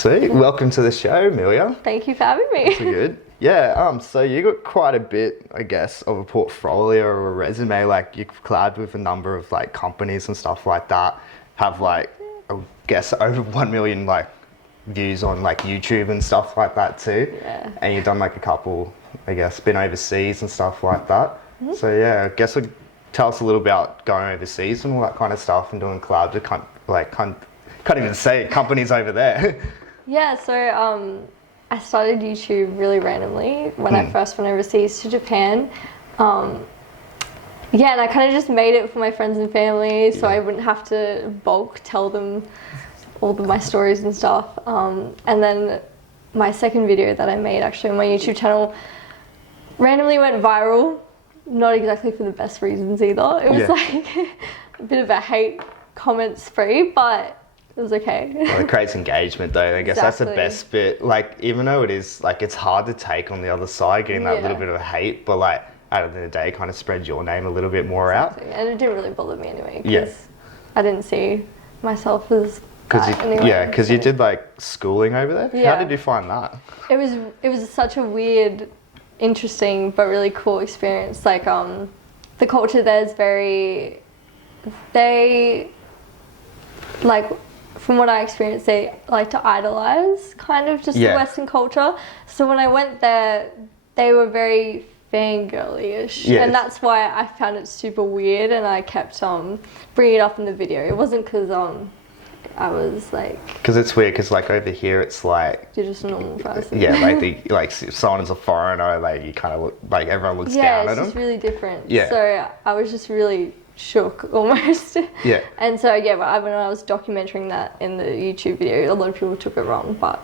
Sweet. Welcome to the show, Amelia. Thank you for having me. That's good. Yeah, so you got quite a bit, I guess, of a portfolio or a resume. Like, you've collabed with a number of, like, companies and stuff like that. Have, like, I guess, over 1 million, like, views on, like, YouTube and stuff like that, too. Yeah. And you've done, like, a couple, I guess, been overseas and stuff like that. Mm-hmm. So, yeah, I guess tell us a little about going overseas and all that kind of stuff and doing collabs with, can't even say it, companies over there. Yeah, so I started YouTube really randomly when I first went overseas to Japan. And I kind of just made it for my friends and family so I wouldn't have to bulk tell them all of my stories and stuff. And then my second video that I made actually on my YouTube channel randomly went viral. Not exactly for the best reasons either. It was like a bit of a hate comment spree, but it was okay. Well, it creates engagement though. I guess that's the best bit. Like, even though it is, like, it's hard to take on the other side, getting that little bit of hate, but like, at the end of the day, it kind of spreads your name a little bit more out. And it didn't really bother me anyway, because I didn't see myself as that anyway. Yeah, because you did like schooling over there. Yeah. How did you find that? It was such a weird, interesting, but really cool experience. Like, the culture there is from what I experienced, they like to idolize kind of just the Western culture. So when I went there, they were very fangirly-ish. And that's why I found it super weird, and I kept bringing it up in the video. It wasn't because I was like... Because it's weird, because like over here it's like... You're just a normal person. Yeah, like if someone is a foreigner, like you kind of look, like everyone looks down at them. Yeah, it's just really different. Yeah. So I was just really shook almost. Yeah. And so when I was documenting that in the YouTube video, a lot of people took it wrong, but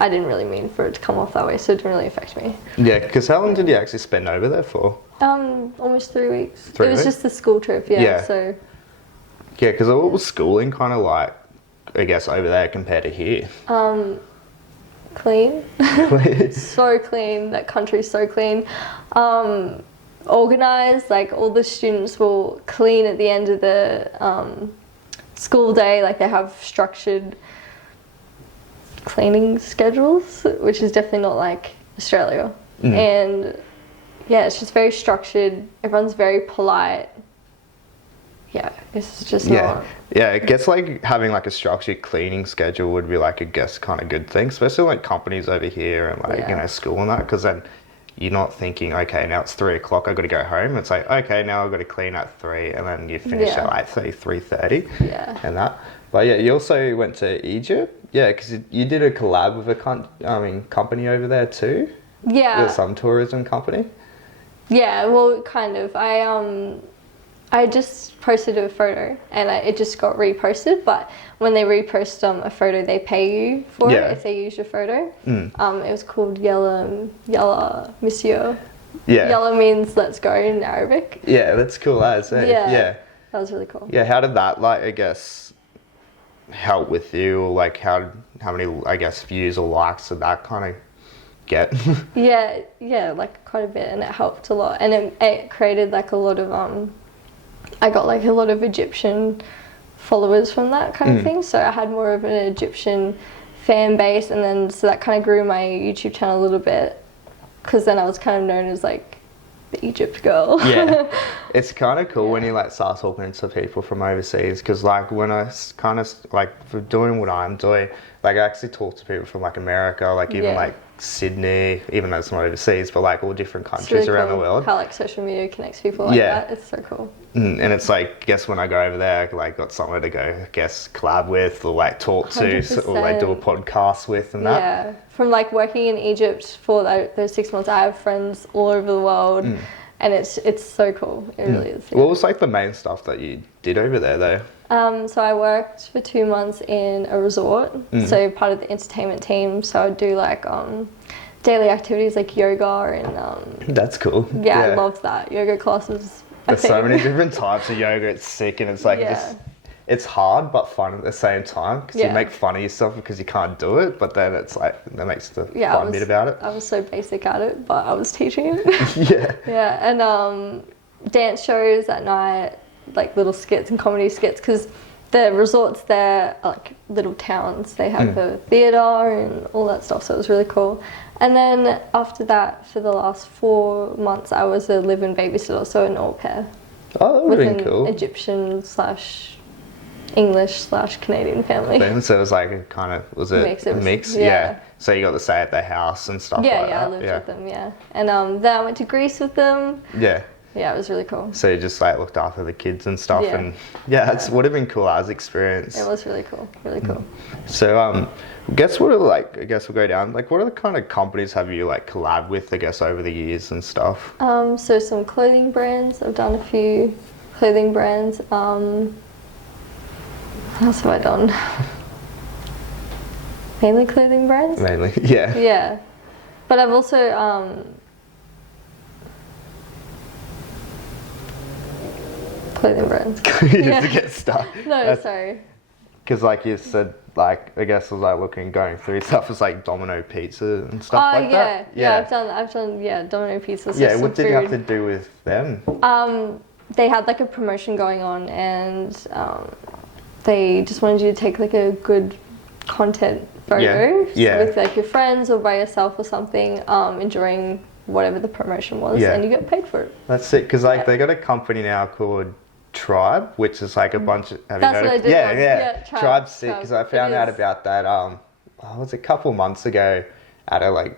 I didn't really mean for it to come off that way, so it didn't really affect me. Yeah, because how long did you actually spend over there for? Almost 3 weeks. 3 weeks? It was just the school trip, so... Yeah, because what was schooling kind of like, I guess, over there compared to here? Clean. So clean. That country's so clean. Organized, like all the students will clean at the end of the school day. Like, they have structured cleaning schedules, which is definitely not like Australia. And it's just very structured. Everyone's very polite. Yeah, it's just not... Yeah, I guess like having like a structured cleaning schedule would be like, I guess, kind of good thing, especially like companies over here and like, you know, school and that, because then you're not thinking, okay, now it's 3 o'clock, I've got to go home. It's like, okay, now I've got to clean at 3, and then you finish at like 3:30 and that. But yeah, you also went to Egypt. Yeah, because you did a collab with a company over there too. Yeah. With some tourism company. Yeah, well, kind of. I just posted a photo and it just got reposted, but when they repost a photo, they pay you for it if they use your photo. It was called Yalla Monsieur. Yeah. Yalla means let's go in Arabic. Yeah, that's cool as yeah. That was really cool. Yeah, how did that, like, I guess, help with you? Or like how many, I guess, views or likes did that kind of get? yeah, like quite a bit, and it helped a lot. And it created like a lot of I got like a lot of Egyptian followers from that kind of thing, so I had more of an Egyptian fan base, and then so that kind of grew my YouTube channel a little bit, because then I was kind of known as like the Egypt girl. Yeah, it's kind of cool when you like start talking to people from overseas, because like when I kind of like for doing what I'm doing, like I actually talk to people from like America, like even like Sydney, even though it's not overseas, but like all different countries really around the world. How like social media connects people like that. It's so cool. And it's like, I guess when I go over there, I like got somewhere to go, I guess, collab with or like talk 100%. To or like do a podcast with and that. Yeah, from like working in Egypt for those 6 months, I have friends all over the world, and it's so cool. It really is. Yeah. What was like the main stuff that you did over there though? So I worked for 2 months in a resort, so part of the entertainment team. So I'd do like daily activities like yoga and... That's cool. Yeah, I loved that. Yoga classes. There's so many different types of yoga. It's sick, and it's like it's hard but fun at the same time, because you make fun of yourself because you can't do it, but then it's like that makes the fun bit about it. I was so basic at it, but I was teaching it. Yeah, and dance shows at night, like little skits and comedy skits, because the resorts there are like little towns. They have a theatre and all that stuff, so it was really cool. And then after that, for the last 4 months, I was a live-in babysitter, so an au pair. Oh, that would have been cool. Egyptian / English / Canadian family. So it was like a kind of, was it a mix? Yeah. So you got to stay at their house and stuff like that? Yeah, I lived with them, yeah. And then I went to Greece with them. Yeah. Yeah, it was really cool. So you just like looked after the kids and stuff, and it would have been cool as experience. It was really cool, really cool. So I guess we'll go down. Like, what are the kind of companies have you like collabed with? I guess over the years and stuff. So some clothing brands. I've done a few clothing brands. What else have I done? Mainly clothing brands. Mainly, yeah. Yeah, but I've also clothing brands. To get stuck. No, sorry. Because like you said, like I guess I was like going through stuff. It's like Domino Pizza and stuff like that. Yeah, I've done Domino Pizza. Yeah, what did you have to do with them? They had like a promotion going on, and they just wanted you to take like a good content photo with like your friends or by yourself or something, enjoying whatever the promotion was, and you get paid for it. That's it, because like they got a company now called Tribe, which is like a bunch of, have That's you what I noticed? did. Yeah, Tribe's sick, because I found out about that was a couple months ago at a like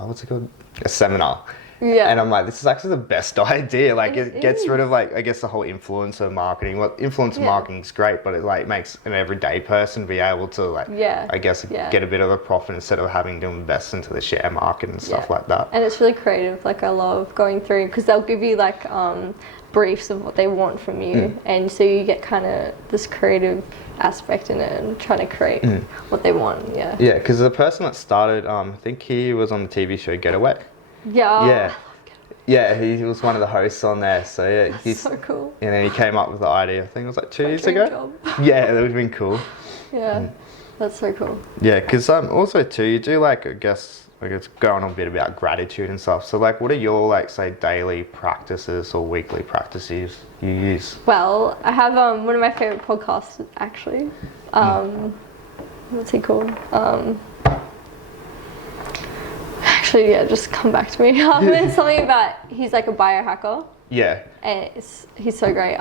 what's it called, a seminar. Yeah. And I'm like, this is actually the best idea. Like, it gets rid of, like, I guess the whole influencer marketing. Well, influencer marketing is great, but it, like, makes an everyday person be able to, like, I guess, get a bit of a profit instead of having to invest into the share market and stuff like that. And it's really creative. Like, I love going through, because they'll give you, like, briefs of what they want from you. And so you get kind of this creative aspect in it and trying to create what they want. Yeah. Yeah, because the person that started, I think he was on the TV show Getaway. Yeah. Yeah, he was one of the hosts on there. So yeah, he's so cool. And then he came up with the idea. I think it was like 2 years ago. Job. Yeah, that would have been cool. Yeah, that's so cool. Yeah, because also too, you do like I guess going on a bit about gratitude and stuff. So like, what are your like say daily practices or weekly practices you use? Well, I have one of my favorite podcasts actually. What's he called? Actually, yeah, just come back to me. It's something about, he's like a biohacker. Yeah. And he's so great.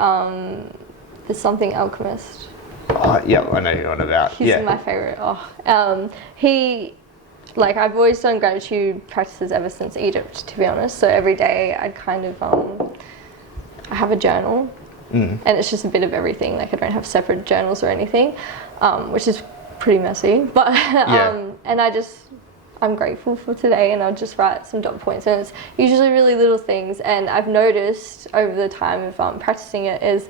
There's something alchemist. Oh, yeah, I know who you're on about. He's my favorite. I've always done gratitude practices ever since Egypt, to be honest. So every day I'd kind of, I have a journal. And it's just a bit of everything. Like I don't have separate journals or anything, which is pretty messy. But, and I'm grateful for today, and I'll just write some dot points, and it's usually really little things. And I've noticed over the time of practicing it is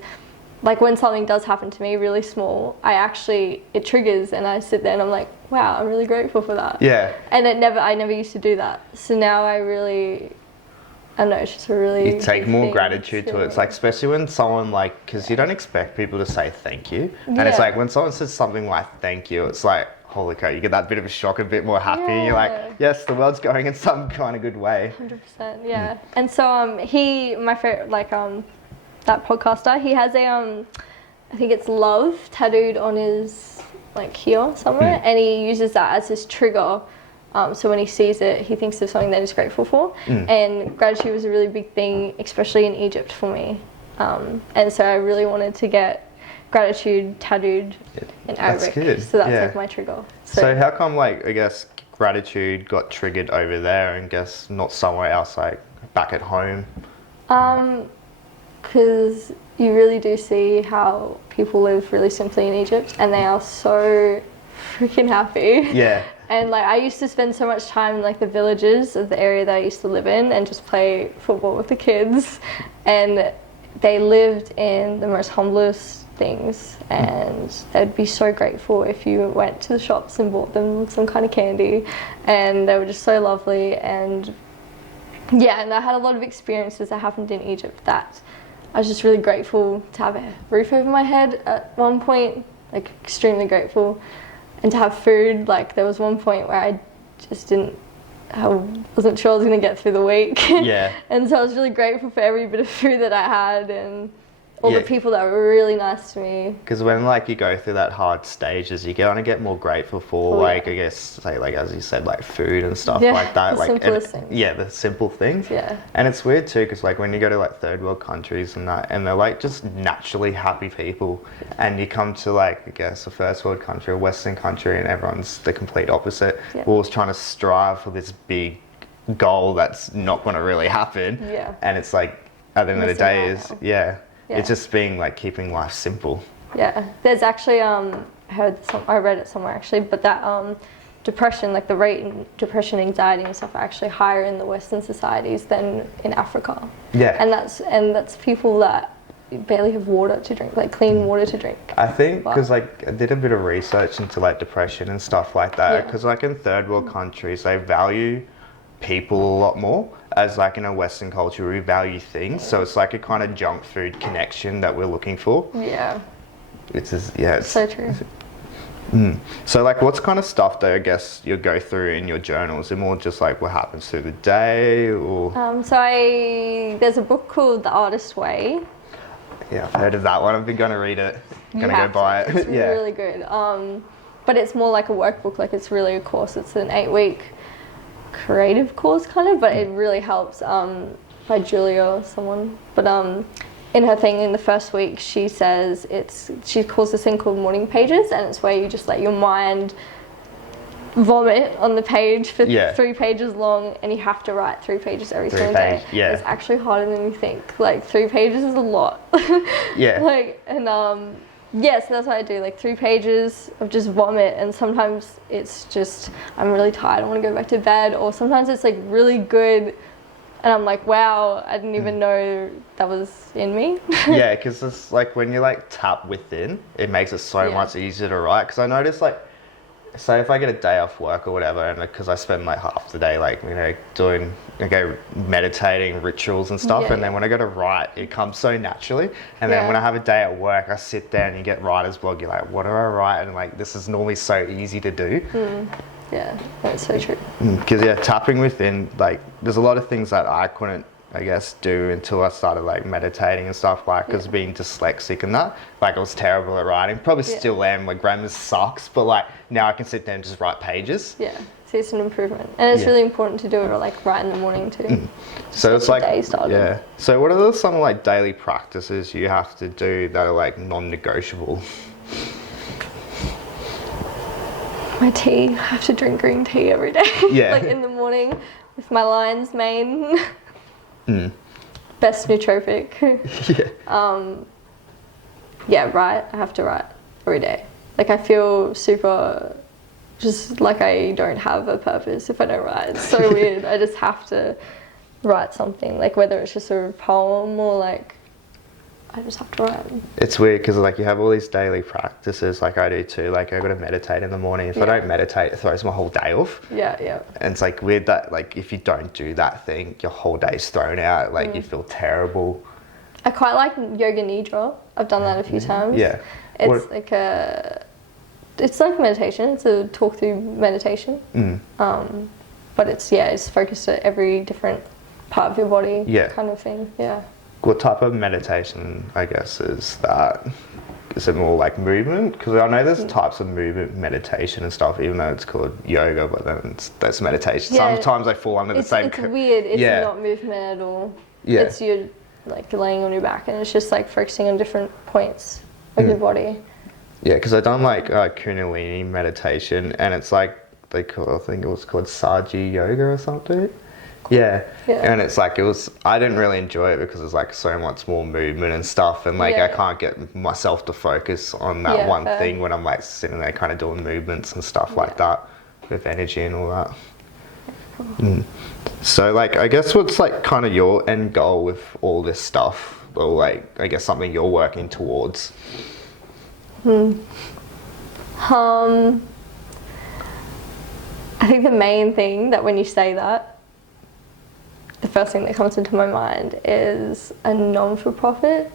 like when something does happen to me really small, it triggers, and I sit there and I'm like, wow, I'm really grateful for that. Yeah. And I never used to do that, so now I don't know, it's just a really... You take more gratitude to it. It's like, especially when someone like, because you don't expect people to say thank you, and it's like when someone says something like thank you, it's like, holy cow, you get that bit of a shock, a bit more happy, and you're like, yes, the world's going in some kind of good way. 100%, yeah. And so my favorite, that podcaster, he has I think it's love tattooed on his, here somewhere, and he uses that as his trigger. So when he sees it, he thinks of something that he's grateful for. And gratitude was a really big thing, especially in Egypt for me. And so I really wanted to get gratitude tattooed in Arabic. So that's like my trigger. So how come I guess gratitude got triggered over there and guess not somewhere else, like back at home? Because you really do see how people live really simply in Egypt, and they are so freaking happy. Yeah. And I used to spend so much time in the villages of the area that I used to live in and just play football with the kids, and they lived in the most humblest things, and they'd be so grateful if you went to the shops and bought them some kind of candy, and they were just so lovely. And and I had a lot of experiences that happened in Egypt that I was just really grateful to have a roof over my head at one point, extremely grateful, and to have food. There was one point where I wasn't sure I was going to get through the week. Yeah. And so I was really grateful for every bit of food that I had, and All the people that were really nice to me. Because when like you go through that hard stages, you kind of get more grateful for like I guess say like as you said like food and stuff like that. The like simplest things. Yeah, the simple things. Yeah. And it's weird too because like when you go to like third world countries and that, and they're like just naturally happy people, and you come to like I guess a first world country, a Western country, and everyone's the complete opposite. We're always trying to strive for this big goal that's not going to really happen. Yeah. And it's like at the end of the day is it's just being like keeping life simple. Yeah, there's actually I read it somewhere actually, but that depression, like the rate in depression, anxiety and stuff are actually higher in the Western societies than in Africa. Yeah. And that's people that barely have water to drink, like clean water to drink. I think because like I did a bit of research into like depression and stuff like that, because like in third world countries they value people a lot more, as like in a Western culture we value things, so it's like a kind of junk food connection that we're looking for. It's so true. So like what's kind of stuff that I guess you go through in your journals? Is it more just like what happens through the day, or there's a book called The Artist Way. I've heard of that one. I've been going to read it. Gonna go buy it. It's really good. But it's more like a workbook, like it's really a course. It's an 8-week creative course kind of, but it really helps, by Julia or someone. But in her thing in the first week she says she calls this thing called morning pages, and it's where you just let your mind vomit on the page for 3 pages long, and you have to write 3 pages every single day. It's actually harder than you think. Like 3 pages is a lot. Like, and so that's what I do, like 3 pages of just vomit, and sometimes it's just I'm really tired, I want to go back to bed, or sometimes it's like really good and I'm like, wow, I didn't even know that was in me. Because it's like when you like tap within, it makes it so much easier to write. Because I notice like, say if I get a day off work or whatever, and because I spend like half the day like, you know, doing, meditating, rituals and stuff, and then when I go to write, it comes so naturally. And then when I have a day at work, I sit there and you get writer's block, you're like, what do I write? And like, this is normally so easy to do. Yeah, that's so true. Because tapping within, like, there's a lot of things that I couldn't, I guess, do until I started like meditating and stuff, like, because being dyslexic and that, like I was terrible at writing, probably still am, my grammar sucks, but like now I can sit there and just write pages. So it's an improvement, and it's really important to do it like right in the morning too. So it's like, so what are some like daily practices you have to do that are like non-negotiable? My tea, I have to drink green tea every day. Like in the morning with my lion's mane. Best nootropic. Write. I have to write every day. Like I feel super, just like I don't have a purpose if I don't write. It's so weird. I just have to write something, like whether it's just a poem or like I just have to write. It's weird because like you have all these daily practices, like I do too. Like I got to meditate in the morning. If I don't meditate, it throws my whole day off. And it's like weird that like if you don't do that thing, your whole day's thrown out. Like you feel terrible. I quite like yoga Nidra. I've done that a few times. It's like meditation. It's a talk through meditation. But it's focused at every different part of your body. Kind of thing. What type of meditation, I guess, is that? Is it more like movement? Because I know there's types of movement meditation and stuff, even though it's called yoga, but then that's meditation. Sometimes they fall under the same... It's weird. It's not movement at all. It's you like laying on your back, and it's just like focusing on different points of your body. Because I've done like Kundalini meditation, and it's like, I think it was called Saji yoga or something. And it's like I didn't really enjoy it because it's like so much more movement and stuff, and like I can't get myself to focus on that one thing when I'm like sitting there kind of doing movements and stuff like that with energy and all that. So like I guess what's like kind of your end goal with all this stuff, or like I guess something you're working towards? I think the main thing that when you say that, the first thing that comes into my mind is a non-for-profit.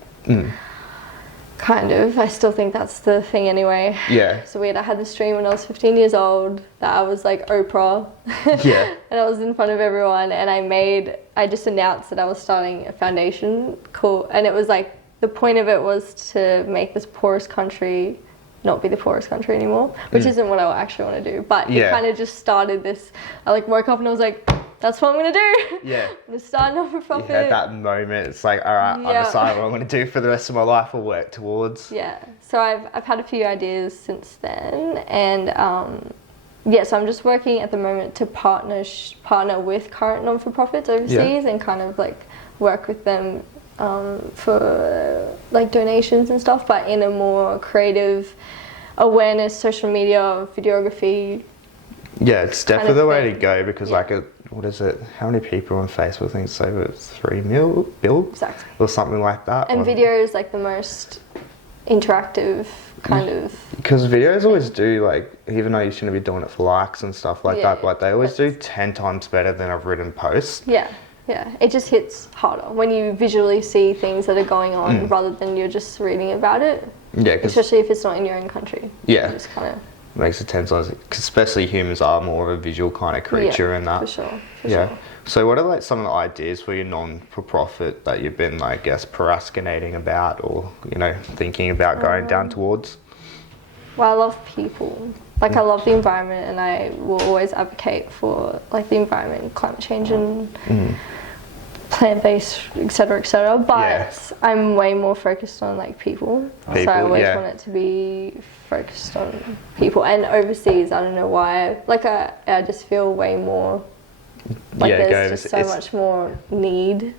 Kind of. I still think that's the thing anyway. It's weird. I had this dream when I was 15 years old that I was like Oprah. And I was in front of everyone, and I just announced that I was starting a foundation and it was like the point of it was to make this poorest country not be the poorest country anymore, which isn't what I actually want to do. But it kind of just started this. I like woke up and I was like, that's what I'm gonna do. Yeah. I'm gonna start a non-for-profit. At that moment, it's like, all right, I decide what I'm gonna do for the rest of my life or work towards. Yeah. So I've had a few ideas since then, and so I'm just working at the moment to partner with current non-for-profits overseas and kind of like work with them for like donations and stuff, but in a more creative awareness, social media, videography. Yeah, it's definitely the way to go, because like what is it? How many people on Facebook? I think it's over 3 million exactly, or something like that. And video is like the most interactive kind of. Because videos always do, like, even though you shouldn't be doing it for likes and stuff like that, but they always do 10 times better than a written post. Yeah. Yeah, it just hits harder when you visually see things that are going on rather than you're just reading about it. Yeah, especially if it's not in your own country. Yeah, it just kind of makes it 10 times. Especially humans are more of a visual kind of creature, and that. For sure. For sure. So, what are like some of the ideas for your non-for-profit that you've been, I guess, procrastinating about, or thinking about going down towards? Well, I love people. Like, I love the environment, and I will always advocate for like the environment, climate change, and plant-based, etc., but I'm way more focused on like people. So I always want it to be focused on people. And overseas, I don't know why, like I just feel way more like there's just so much more need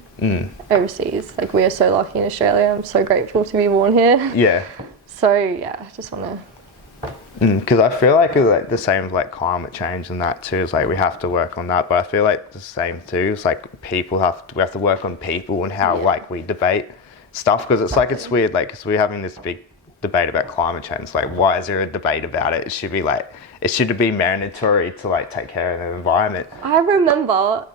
overseas. Like, we are so lucky in Australia. I'm so grateful to be born here. So I just want to. Because I feel like the same with like climate change and that too. It's like we have to work on that, but I feel like the same too. It's like we have to work on people and how like we debate stuff, because it's like it's weird. Like, because we're having this big debate about climate change. It's like, why is there a debate about it? It should be mandatory to like take care of the environment. I remember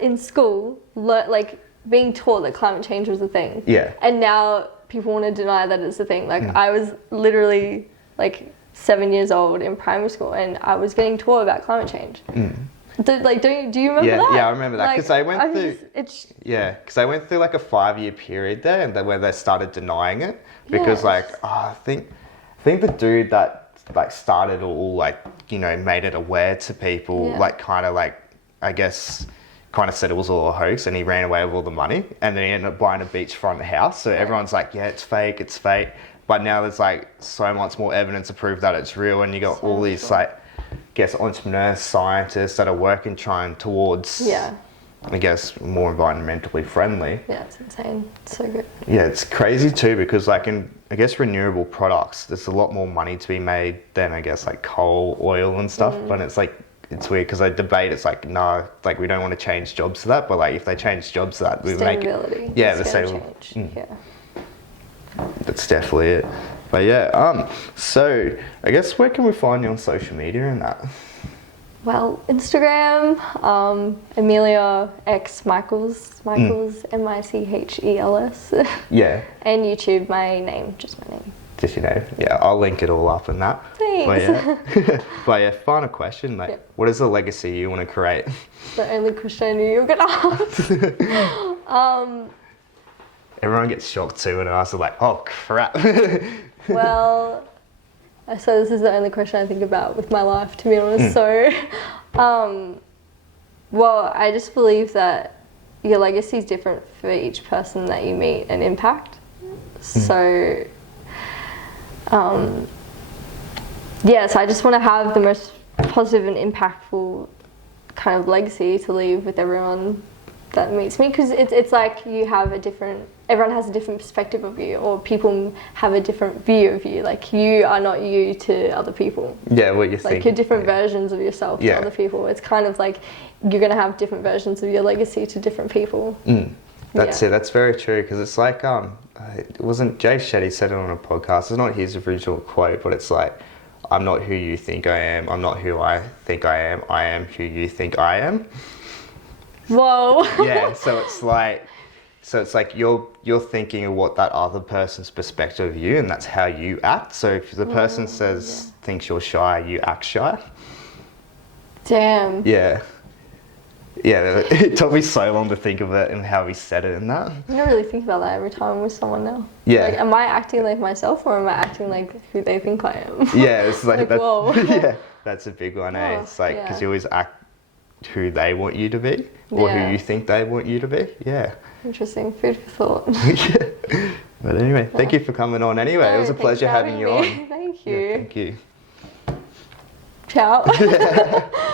in school like being taught that climate change was a thing. Yeah. And now people want to deny that it's a thing. Like I was literally like 7 years old in primary school, and I was getting taught about climate change. Do you remember that? Yeah, I remember that, because I went through like a 5-year period there, and then where they started denying it, because I think the dude that like started all like made it aware to people, like kind of like I guess kind of said it was all a hoax, and he ran away with all the money, and then he ended up buying a beachfront house. So everyone's like, it's fake. But now there's like so much more evidence to prove that it's real, and you got all these like, I guess, entrepreneurs, scientists that are working trying towards, I guess, more environmentally friendly. Yeah, it's insane. It's so good. Yeah, it's crazy too, because like in, I guess, renewable products, there's a lot more money to be made than, I guess, like coal, oil and stuff. But it's like, it's weird because they debate, it's like, no, like we don't want to change jobs to that, but like if they change jobs to that, we make it. Yeah, the same. That's definitely it. But so I guess where can we find you on social media and that? Well, Instagram, Amelia x Michels, Michels. Yeah. And YouTube, just my name. Just your name. Yeah, I'll link it all up in that. Thanks. But final question, like, what is the legacy you want to create? The only question I knew you were gonna ask. Everyone gets shocked too when I ask, like, oh crap. Well, so this is the only question I think about with my life, to be honest. So, well, I just believe that your legacy is different for each person that you meet and impact. So, so I just want to have the most positive and impactful kind of legacy to leave with everyone that meets me, because it's like everyone has a different perspective of you, or people have a different view of you. Like, you are not you to other people. Yeah, what you think. Like, you're different versions of yourself to other people. It's kind of like you're going to have different versions of your legacy to different people. That's it. That's very true, because it's like, it wasn't Jay Shetty said it on a podcast. It's not his original quote, but it's like, I'm not who you think I am. I'm not who I think I am. I am who you think I am. Whoa. Yeah, so it's like you're thinking of what that other person's perspective of you, and that's how you act. So if the person thinks you're shy, you act shy. Damn. Yeah. Yeah, it took me so long to think of it and how he said it and that. I don't really think about that every time I'm with someone now. Yeah. Like, am I acting like myself or am I acting like who they think I am? Yeah, it's like, that's, whoa. yeah, that's a big one, eh? Oh, It's like, because yeah. you always act who they want you to be or Yeah. who you think they want you to be. Yeah. Interesting. Food for thought. Yeah. But anyway, thank you for coming on anyway. No, It was a thanks pleasure for having you me. on. Thank you. Yeah, thank you. Ciao.